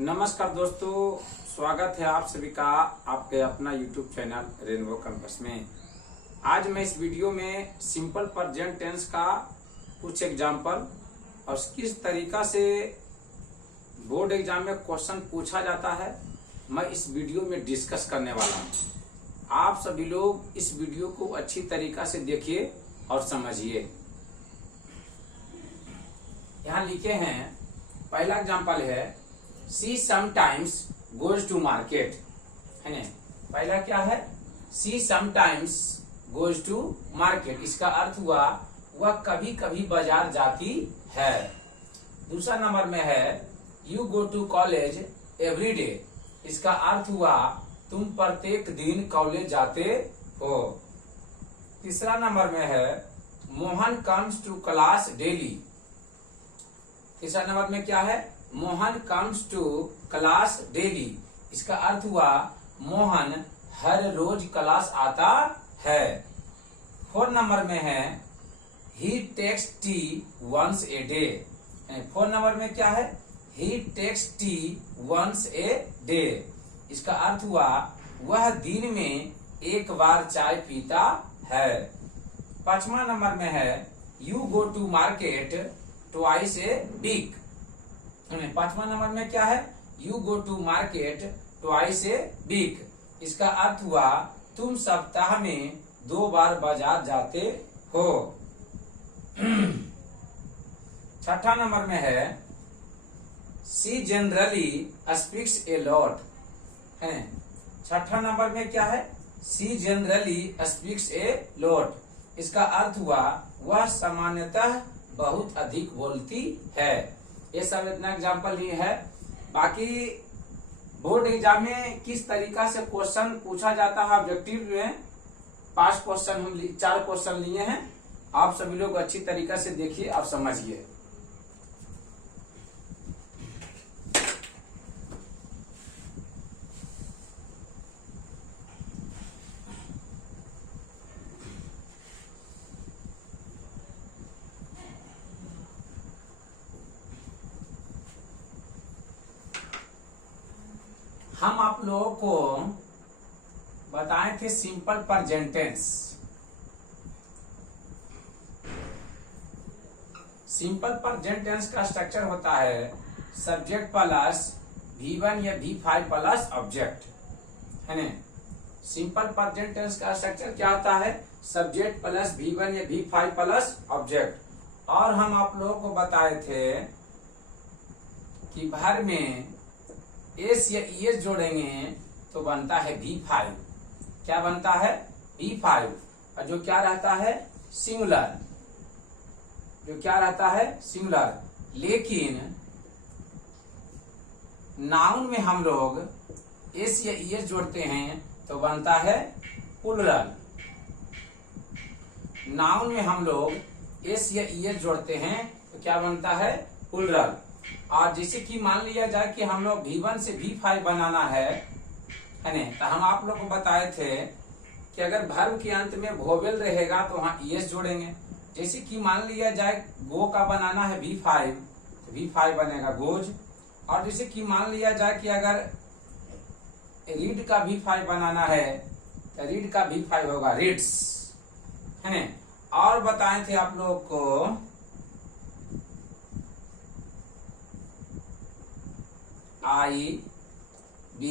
नमस्कार दोस्तों, स्वागत है आप सभी का आपके अपना YouTube चैनल रेनबो कैंपस में। आज मैं इस वीडियो में सिंपल प्रेजेंट टेंस का कुछ एग्जाम्पल और किस तरीका से बोर्ड एग्जाम में क्वेश्चन पूछा जाता है मैं इस वीडियो में डिस्कस करने वाला हूं। आप सभी लोग इस वीडियो को अच्छी तरीका से देखिए और समझिए। यहाँ लिखे हैं, पहला एग्जाम्पल है She sometimes goes to market, है ना। पहला क्या है? She sometimes goes to market। इसका अर्थ हुआ वह कभी कभी बाजार जाती है। दूसरा नंबर में है You go to college every day। इसका अर्थ हुआ तुम प्रत्येक दिन कॉलेज जाते हो। तीसरा नंबर में है Mohan comes to class daily। तीसरा नंबर में क्या है? Mohan comes to class daily. इसका अर्थ हुआ मोहन हर रोज क्लास आता है। फोर नंबर में है he takes tea once a day. Four number में क्या है? He takes tea once a day. इसका अर्थ हुआ वह दिन में एक बार चाय पीता है। पांचवा नंबर में है you go to market twice a week. पांचवा नंबर में क्या है? You go to market twice a week. इसका अर्थ हुआ तुम सप्ताह में 2 बार बाजार जाते हो। छठा नंबर में है सी जनरली स्पीक्स ए लॉट। है छठा नंबर में क्या है? सी जनरली स्पीक्स ए लॉट। इसका अर्थ हुआ वह सामान्यतः बहुत अधिक बोलती है। ये सब इतना एग्जाम्पल ही है। बाकी बोर्ड एग्जाम में किस तरीका से क्वेश्चन पूछा जाता है ऑब्जेक्टिव में 5 क्वेश्चन हम 4 क्वेश्चन लिए हैं। आप सभी लोग अच्छी तरीका से देखिए और समझिए। हम आप लोगों को बताए थे simple present tense. Simple present tense का स्ट्रक्चर होता है सब्जेक्ट प्लस V1 या V5 प्लस ऑब्जेक्ट, है ना। सिंपल प्रेजेंट टेंस का स्ट्रक्चर क्या होता है? सब्जेक्ट प्लस V1 या V5 प्लस ऑब्जेक्ट। और हम आप लोगों को बताए थे कि भर में एस या ईएस जोड़ेंगे तो बनता है V5। क्या बनता है? V5। और जो क्या रहता है? सिंगुलर। जो क्या रहता है? सिंगुलर। लेकिन नाउन में हम लोग एस या ईएस जोड़ते हैं तो बनता है प्लूरल। नाउन में हम लोग एस या ईएस जोड़ते हैं तो क्या बनता है? प्लूरल। और जैसे कि मान लिया जाए कि हम लोग V1 से V5 बनाना है ना, तो हम आप लोग को बताए थे कि अगर वर्ब के अंत में वोवेल रहेगा तो वहां ईएस जोड़ेंगे। जैसे कि मान लिया जाए गो का बनाना है V5 तो V5 बनेगा गोज। और जैसे कि मान लिया जाए कि अगर रीड का V5 बनाना है तो रीड का V5 होगा रीड्स, है ना। और बताए थे आप लोग को I, B,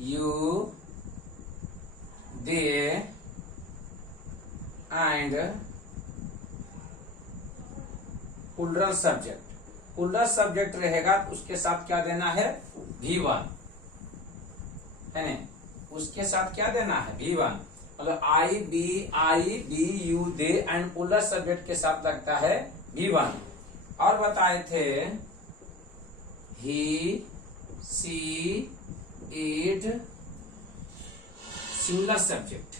you, they and plural subject. Plural subject रहेगा तो उसके साथ क्या देना है? V1, है ना। उसके साथ क्या देना है? V1। मतलब I, B, you, they and plural subject के साथ लगता है V1। और बताए थे he, she, it singular subject.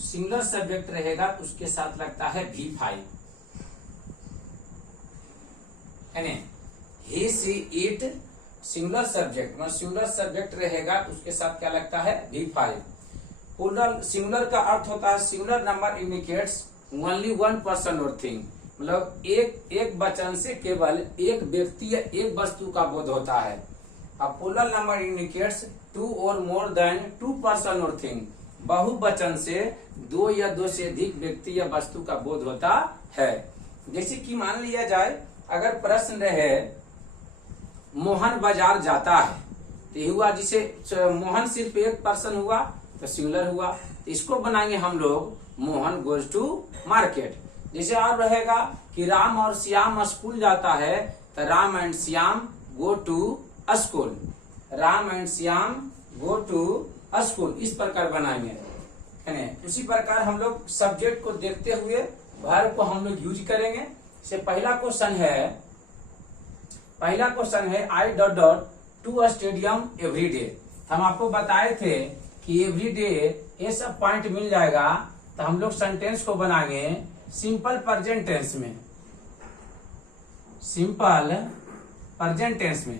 Singular subject रहेगा तो उसके साथ लगता है V5, है ना। he, she, it singular subject मतलब सिंगुलर सब्जेक्ट रहेगा तो उसके साथ क्या लगता है? V5। प्लूरल सिंगुलर का अर्थ होता है singular number indicates only one person और थिंग। मतलब एक वचन से केवल एक व्यक्ति या एक वस्तु का बोध होता है। A plural number indicates two और मोर देन टू पर्सन और थिंग। बहुवचन से दो या दो से अधिक व्यक्ति या वस्तु का बोध होता है। जैसे कि मान लिया जाए, अगर प्रश्न रहे मोहन बाजार जाता है, तो ये हुआ जिसे मोहन सिर्फ एक पर्सन हुआ तो सिंगुलर हुआ, तो इसको बनाएंगे हम लोग मोहन गोज टू मार्केट। जैसे और रहेगा कि राम और श्याम स्कूल जाता है, तो Ram and Shyam go to school. Ram and Shyam go to school, इस प्रकार बनाएंगे, है ना। उसी प्रकार हम लोग सब्जेक्ट को देखते हुए वर्ब को हम लोग यूज करेंगे। से पहला क्वेश्चन है I dot dot to a stadium every day. हम आपको बताए थे कि एवरी डे ये सब पॉइंट मिल जाएगा, तो हम लोग सेंटेंस को बनाएंगे सिंपल प्रेजेंट टेंस में। सिंपल प्रेजेंट टेंस में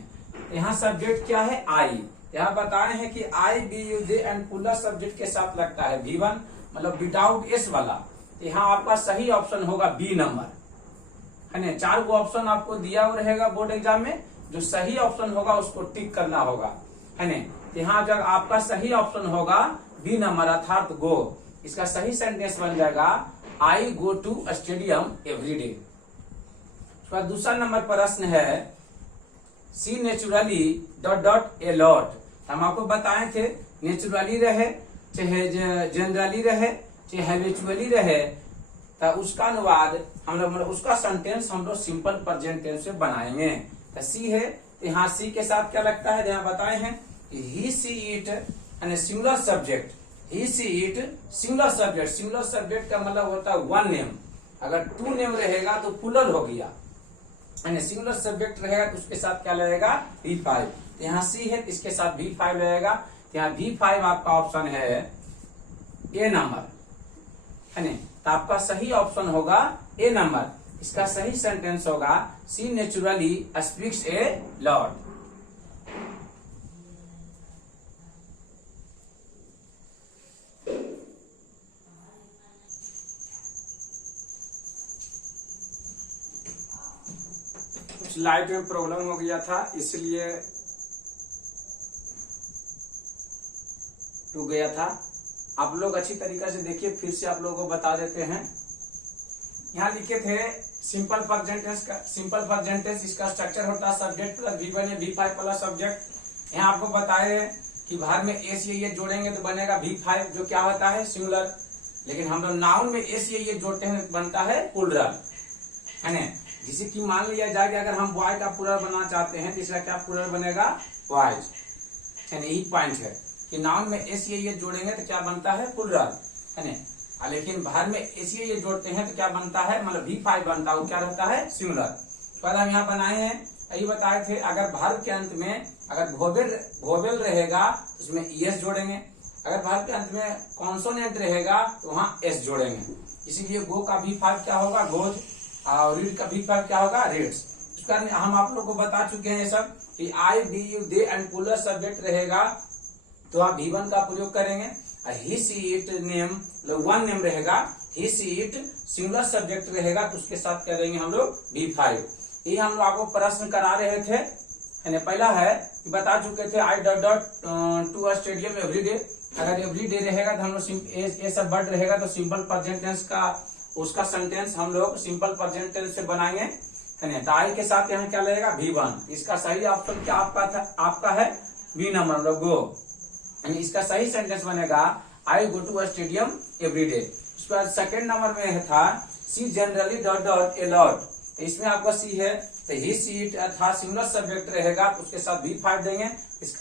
यहाँ सब्जेक्ट क्या है? आई। यहाँ बताए हैं कि I we you they and plural subject के साथ लगता है V1, मतलब विदाउट एस वाला। यहाँ आपका सही ऑप्शन होगा बी नंबर, है ना। 4 गो ऑप्शन आपको दिया हुआ रहेगा बोर्ड एग्जाम में, जो सही ऑप्शन होगा उसको टिक करना होगा, है ना। यहाँ जब आपका सही ऑप्शन होगा बी नंबर अर्थात गो, इसका सही सेंटेंस बन जाएगा I go to stadium every day. उसके बाद दूसरा नंबर प्रश्न है she naturally dot dot a lot. हम आपको बताए थे नेचुरली रहे चाहे जनरली रहे चाहे हैबिचुअली रहे, तो उसका अनुवाद हम लोग उसका सेंटेंस हम लोग सिंपल प्रेजेंट टेंस से बनाएंगे। तो सी है, यहाँ सी के साथ क्या लगता है? यहाँ बताए हैं he she it and singular subject. He she it singular subject. Singular subject का मतलब होता है वन नेम। अगर टू नेम रहेगा तो प्लूरल हो गया, सिंगुलर सब्जेक्ट रहेगा तो उसके साथ क्या लगेगा? V5। तो यहाँ सी है, इसके साथ V5 लगेगा। तो यहाँ V5 आपका ऑप्शन है ए नंबर, है ना। तो आपका सही ऑप्शन होगा ए नंबर। इसका सही सेंटेंस होगा she naturally speaks a lot. Light में प्रॉब्लम हो गया था, इसलिए रुक गया था। आप लोग अच्छी तरीके से देखिए, फिर से आप लोगों को बता देते हैं। यहाँ लिखे थे सिंपल प्रेजेंट टेंस का। सिंपल प्रेजेंट टेंस इसका स्ट्रक्चर होता है सब्जेक्ट प्लस V1 या V5 प्लस सब्जेक्ट। यहाँ आपको बताए कि भार में एस ये जोड़ेंगे तो बनेगा V5, जो क्या होता है? सिंगुलर। लेकिन हम लोग नाउन में एस ये जोड़ते हैं तो बनता है प्लूरल, है ना। जिसे कि मान लिया जाए कि अगर हम बॉय का प्लूरल बनाना चाहते हैं तो इसका क्या प्लूरल बनेगा? बॉयज, है ना। यही पॉइंट है कि नाउन में एस ये जोड़ेंगे तो क्या बनता है? प्लूरल, है ना। लेकिन बाहर में एस ये जोड़ते हैं तो क्या बनता है? मतलब V5 बनता है, वो क्या रहता है? सिंगुलर। पहले हम यहाँ बनाए हैं, यही बताए थे अगर भार के अंत में अगर वोवेल रहेगा तो उसमें ES जोड़ेंगे। अगर भार के अंत में कॉन्सोनेंट रहेगा तो वहां S जोड़ेंगे। इसीलिए गो का V5 क्या होगा? गोज। और रीड का V5 क्या होगा? रीड्स। इस कारण हम आप लोग को बता चुके हैं ये सब कि I we you they and plural subject रहेगा तो आप V1 का प्रयोग करेंगे। He she it name one name रहेगा, he she it singular subject रहेगा तो उसके साथ क्या देंगे हम लोग? V5। ये हम लोग आपको प्रश्न करा रहे थे, है ना। पहला है कि बता चुके थे I dot dot to a stadium every day. अगर एवरी डे रहेगा तो हम लोग ये सब वर्ड रहेगा तो सिंपल प्रेजेंट टेंस का उसका सेंटेंस हम लोग सिंपल प्रेजेंट टेंस से बनाएंगे, है ना। तो आई के साथ यहाँ क्या लगेगा? V1। इसका सही ऑप्शन क्या आपका है? बी नंबर, मतलब गो। इसका सही सेंटेंस बनेगा I go to a stadium every day. उसके बाद सेकेंड नंबर में था she generally dot dot a lot. इसमें आपका सी है, तो ही सी इट अर्थात सिंगुलर सब्जेक्ट रहेगा तो उसके साथ V5 देंगे।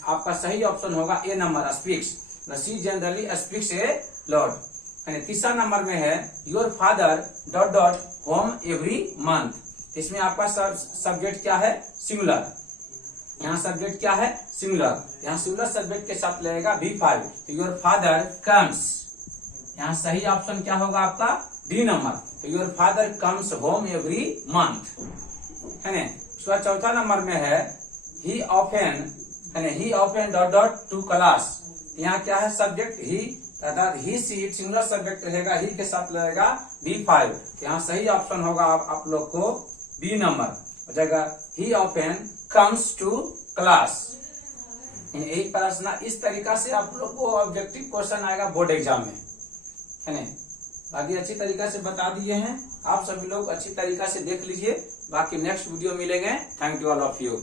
आपका सही ऑप्शन होगा A number speaks. She generally speaks a lot. तीसरा नंबर में है your father dot dot home every month. इसमें आपका सब्जेक्ट क्या है? सिंगुलर। यहाँ सब्जेक्ट क्या है? सिंगुलर। यहाँ सिंगुलर सब्जेक्ट के साथ लगेगा V5, तो योर फादर कम्स। यहाँ सही ऑप्शन क्या होगा आपका? डी नंबर, तो your father comes home every month, है ना। उसका चौथा नंबर में है ही ऑफन, है ना। ही often dot dot to class. यहाँ क्या है? सब्जेक्ट ही अर्थात ही सीट सिंगुलर सब्जेक्ट रहेगा, ही के साथ लगेगा B5। यहाँ सही ऑप्शन होगा आप लोग को बी नंबर हो जाएगा। He often comes to class. यही प्रश्न इस तरीका से आप लोग को ऑब्जेक्टिव क्वेश्चन आएगा बोर्ड एग्जाम में, है ना। बाकी अच्छी तरीका से बता दिए हैं, आप सभी लोग अच्छी तरीका से देख लीजिए। बाकी नेक्स्ट वीडियो मिलेंगे। Thank you all of you.